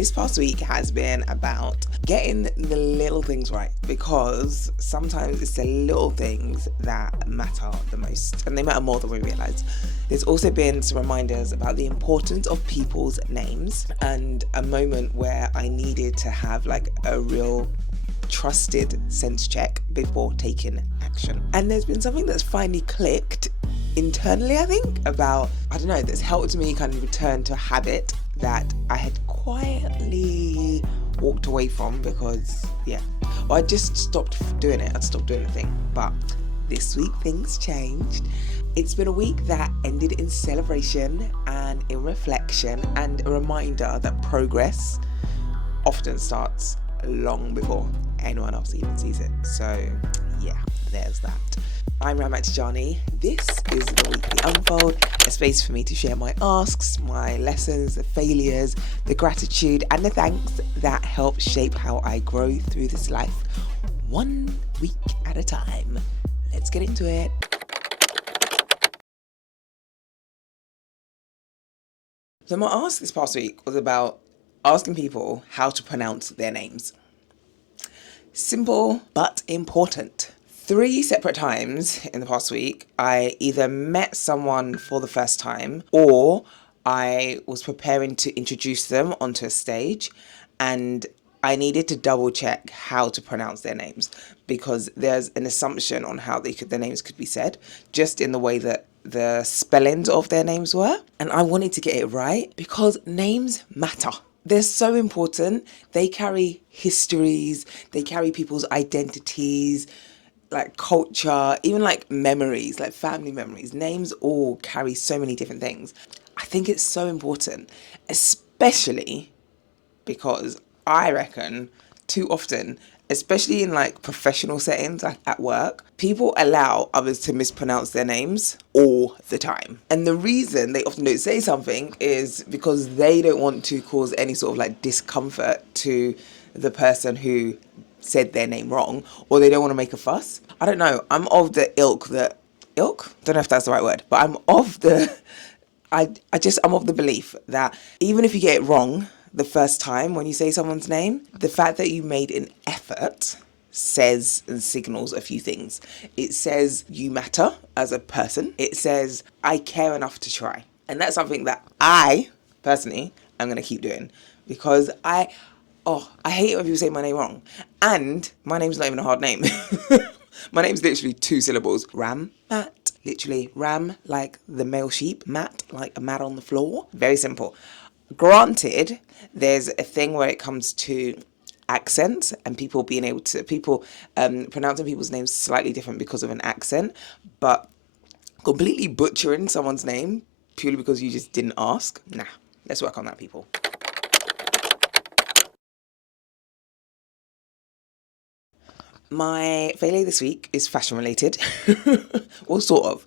This past week has been about getting the little things right, because sometimes it's the little things that matter the most, and they matter more than we realise. There's also been some reminders about the importance of people's names, and a moment where I needed to have like a real trusted sense check before taking action. And there's been something that's finally clicked internally, I think, that's helped me kind of return to a habit that I had quietly walked away from because, I just stopped doing it. I'd stopped doing the thing. But this week things changed. It's been a week that ended in celebration and in reflection and a reminder that progress often starts long before anyone else even sees it. So there's that. I'm Ramat Tijani. This is the Weekly Unfold, a space for me to share my asks, my lessons, the failures, the gratitude and the thanks that help shape how I grow through this life, one week at a time. Let's get into it. So my ask this past week was about asking people how to pronounce their names. Simple but important. 3 separate times in the past week, I either met someone for the first time or I was preparing to introduce them onto a stage and I needed to double check how to pronounce their names, because there's an assumption on how their names could be said, just in the way that the spellings of their names were. And I wanted to get it right because names matter. They're so important. They carry histories, they carry people's identities, like culture, even like memories, like family memories. Names all carry so many different things. I think it's so important, especially because I reckon too often, especially in like professional settings, like at work, people allow others to mispronounce their names all the time. And the reason they often don't say something is because they don't want to cause any sort of like discomfort to the person who said their name wrong, or they don't want to make a fuss. I don't know. I'm of the ilk? Don't know if that's the right word, but I'm of the belief that even if you get it wrong the first time when you say someone's name, the fact that you made an effort says and signals a few things. It says you matter as a person. It says I care enough to try. And that's something that I personally am going to keep doing, because I hate when people say my name wrong. And my name's not even a hard name. My name's literally 2 syllables. Matt. Literally, Ram like the male sheep, Matt like a mat on the floor. Very simple. Granted, there's a thing where it comes to accents and people pronouncing people's names slightly different because of an accent, but completely butchering someone's name purely because you just didn't ask, nah, let's work on that, people. My failure this week is fashion related. Well, sort of.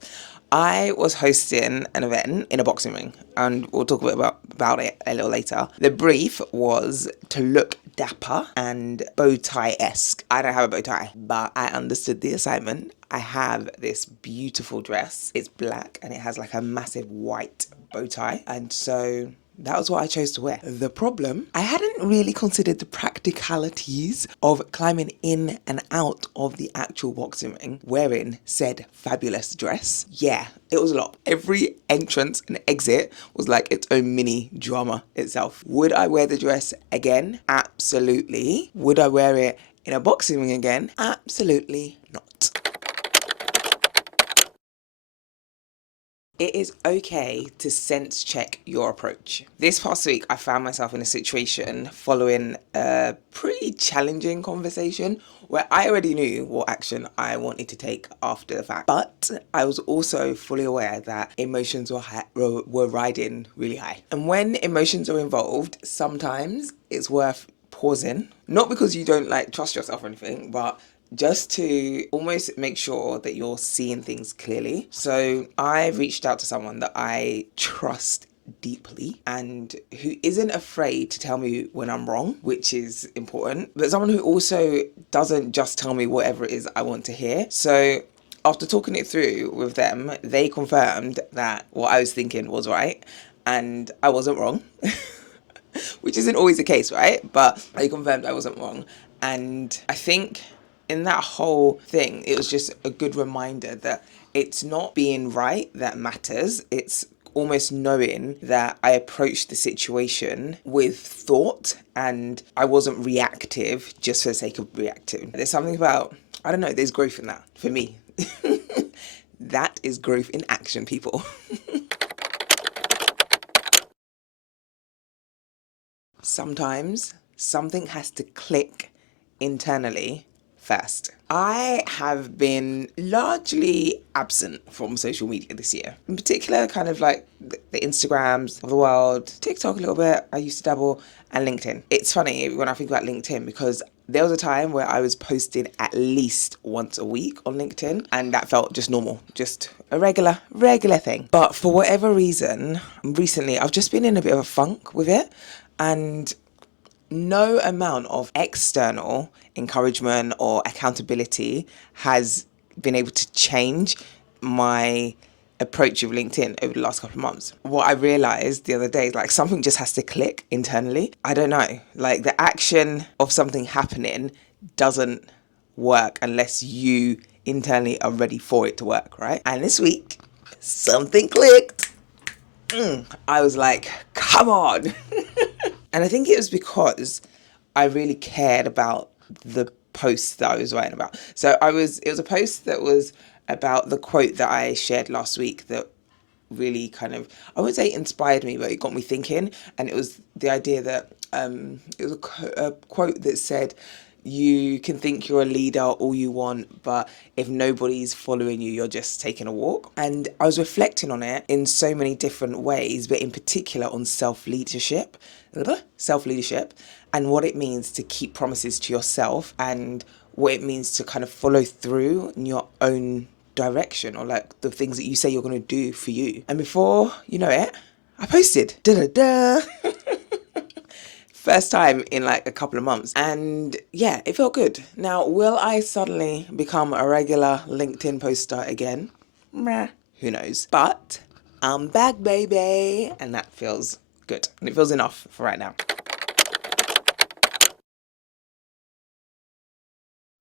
I was hosting an event in a boxing ring, and we'll talk a bit about it a little later. The brief was to look dapper and bow tie-esque. I don't have a bow tie, but I understood the assignment. I have this beautiful dress. It's black and it has like a massive white bow tie, and so that was what I chose to wear. The problem, I hadn't really considered the practicalities of climbing in and out of the actual boxing ring wearing said fabulous dress. Yeah, it was a lot. Every entrance and exit was like its own mini drama itself. Would I wear the dress again? Absolutely. Would I wear it in a boxing ring again? Absolutely not. It is okay to sense check your approach. This past week, I found myself in a situation following a pretty challenging conversation where I already knew what action I wanted to take after the fact. But I was also fully aware that emotions were riding really high. And when emotions are involved, sometimes it's worth pausing. Not because you don't like trust yourself or anything, but just to almost make sure that you're seeing things clearly. So I reached out to someone that I trust deeply and who isn't afraid to tell me when I'm wrong, which is important, but someone who also doesn't just tell me whatever it is I want to hear. So after talking it through with them, they confirmed that what I was thinking was right and I wasn't wrong. which isn't always the case, right? But I confirmed I wasn't wrong. And I think in that whole thing, it was just a good reminder that it's not being right that matters. It's almost knowing that I approached the situation with thought and I wasn't reactive just for the sake of reacting. There's something about, I don't know, there's growth in that for me. That is growth in action, people. Sometimes something has to click internally first. I have been largely absent from social media this year. In particular, kind of like the Instagrams of the world, TikTok a little bit, I used to dabble, and LinkedIn. It's funny when I think about LinkedIn because there was a time where I was posting at least once a week on LinkedIn, and that felt just normal, just a regular thing. But for whatever reason, recently I've just been in a bit of a funk with it, and no amount of external encouragement or accountability has been able to change my approach of LinkedIn over the last couple of months. What I realized the other day is like something just has to click internally. I don't know, like the action of something happening doesn't work unless you internally are ready for it to work, right? And this week, something clicked. I was like, come on. And I think it was because I really cared about the post that I was writing about. So it was a post that was about the quote that I shared last week that really kind of, I wouldn't say inspired me, but it got me thinking. And it was the idea that it was a quote that said, you can think you're a leader all you want, but if nobody's following you, you're just taking a walk. And I was reflecting on it in so many different ways, but in particular on self-leadership, and what it means to keep promises to yourself and what it means to kind of follow through in your own direction, or like the things that you say you're going to do for you. And before you know it, I posted. Da-da-da. First time in like a couple of months. And yeah, it felt good. Now, will I suddenly become a regular LinkedIn poster again? Meh, who knows? But I'm back, baby. And that feels good. And it feels enough for right now.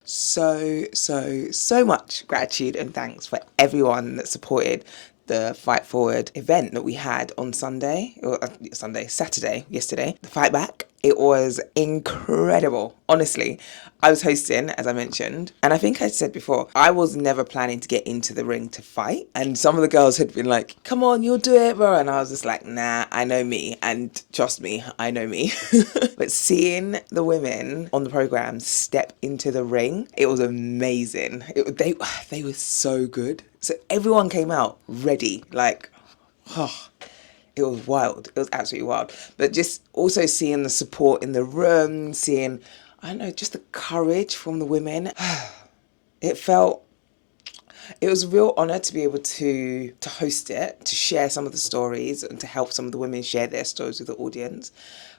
So much gratitude and thanks for everyone that supported the Fight Forward event that we had on Saturday, yesterday, the Fight Back. It was incredible. Honestly, I was hosting, as I mentioned, and I think I said before, I was never planning to get into the ring to fight. And some of the girls had been like, come on, you'll do it, bro. And I was just like, nah, I know me. And trust me, I know me. But seeing the women on the program step into the ring, it was amazing. They were so good. So everyone came out ready, like, oh, it was wild. It was absolutely wild. But just also seeing the support in the room, seeing, I don't know, just the courage from the women. It was a real honor to be able to host it, to share some of the stories and to help some of the women share their stories with the audience.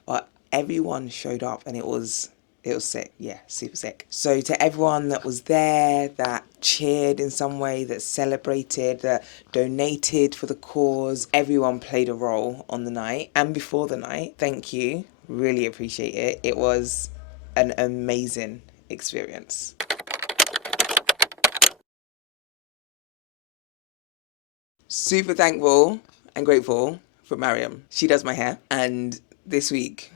But everyone showed up and it was sick. Yeah, super sick. So to everyone that was there, that cheered in some way, that celebrated, that donated for the cause, everyone played a role on the night and before the night. Thank you. Really appreciate it. It was an amazing experience. Super thankful and grateful for Mariam. She does my hair, and this week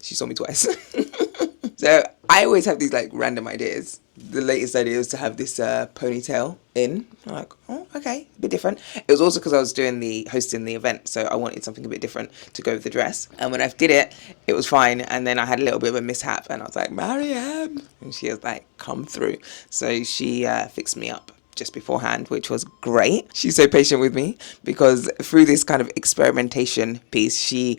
she saw me twice. So I always have these like random ideas. The latest idea was to have this ponytail in. I'm like, oh, okay, a bit different. It was also because I was hosting the event, so I wanted something a bit different to go with the dress. And when I did it, it was fine. And then I had a little bit of a mishap, and I was like, Mariam, and she was like, come through. So she fixed me up just beforehand, which was great. She's so patient with me because through this kind of experimentation piece, she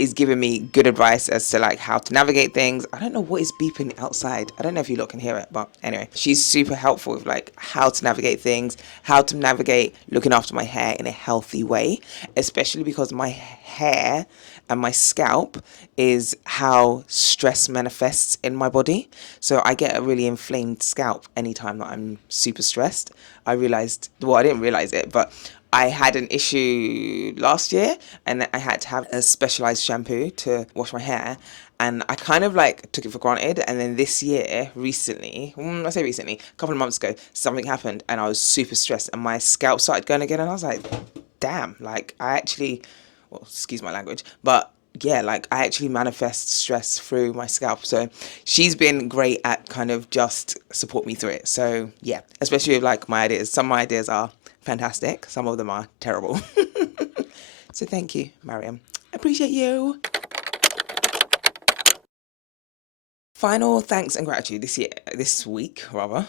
is giving me good advice as to like how to navigate things. I don't know what is beeping outside. I don't know if you lot can hear it, but anyway, she's super helpful with like how to navigate things, how to navigate looking after my hair in a healthy way, especially because my hair and my scalp is how stress manifests in my body. So I get a really inflamed scalp anytime that I'm super stressed. I didn't realize it, but I had an issue last year and I had to have a specialized shampoo to wash my hair. And I kind of like took it for granted. And then this year, recently, I say recently, a couple of months ago, something happened and I was super stressed and my scalp started going again. And I was like, damn, like I actually, well, excuse my language, but yeah, like I actually manifest stress through my scalp. So she's been great at kind of just support me through it. So yeah, especially with like my ideas. Some of my ideas are fantastic. Some of them are terrible. So thank you, Mariam. Appreciate you. Final thanks and gratitude this week rather.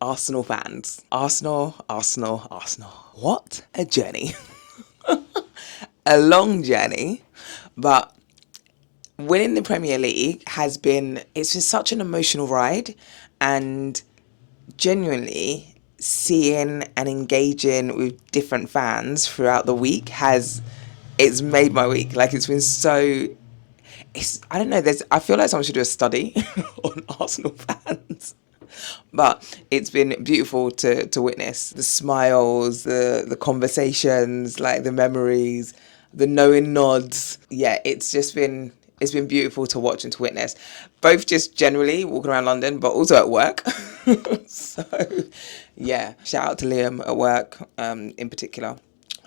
Arsenal fans. Arsenal, Arsenal, Arsenal. What a journey. A long journey, but winning the Premier League it's been such an emotional ride, and genuinely seeing and engaging with different fans throughout the week it's made my week. Like I don't know, I feel like someone should do a study on Arsenal fans. But it's been beautiful to witness the smiles, the conversations, like the memories, the knowing nods. Yeah, it's been beautiful to watch and to witness, both just generally walking around London, but also at work. So yeah, shout out to Liam at work, in particular,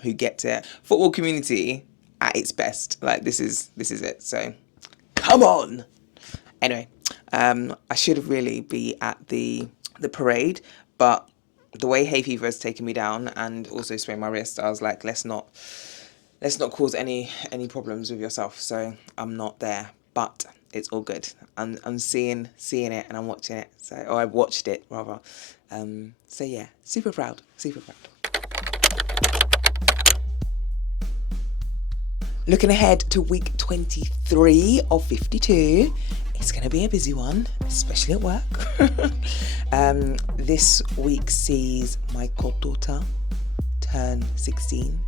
who gets it. Football community at its best. Like this is it. So come on. Anyway, I should really be at the parade, but the way hay fever has taken me down and also sprained my wrist, I was like, let's not cause any problems with yourself. So I'm not there, but it's all good. I'm seeing it and I'm watching it. Or I've watched it rather. So yeah, super proud. Looking ahead to week 23 of 52, it's going to be a busy one, especially at work. This week sees my goddaughter turn 16.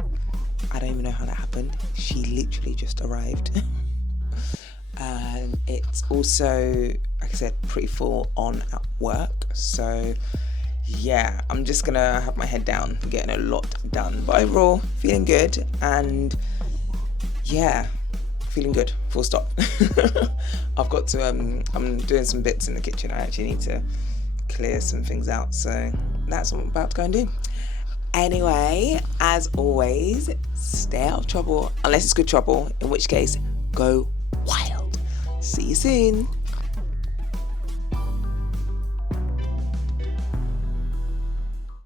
I don't even know how that happened. She literally just arrived. It's also, like I said, pretty full on at work. So yeah, I'm just going to have my head down, getting a lot done. But overall, feeling good and yeah, feeling good, full stop. I've got to, I'm doing some bits in the kitchen. I actually need to clear some things out. So that's what I'm about to go and do. Anyway, as always, stay out of trouble, unless it's good trouble, in which case, go wild. See you soon.